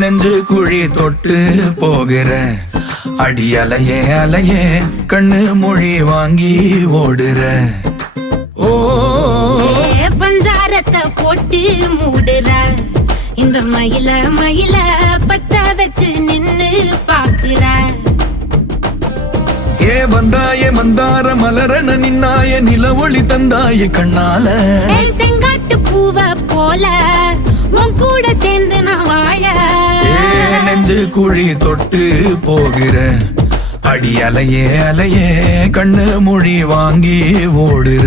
நெஞ்சு குழி தொட்டு போகிற அடி அலையே அலையே கண்ணு மொழி வாங்கி ஓடுற. ஓ பஞ்சாரத்தை போட்டு மூடுற இந்த மயில மயில பத்த வச்சு நின்னு பாக்குற. வந்தாய மந்தார மலரன நின்னாய நில ஒளி தந்தாய கண்ணால. செங்காட்டு பூவ போல உன் கூட சேர்ந்து நான் வாழ. நெஞ்சு குழி தொட்டு போகிற அடி அலையே அலையே கண்ணு மொழி வாங்கி ஓடுற.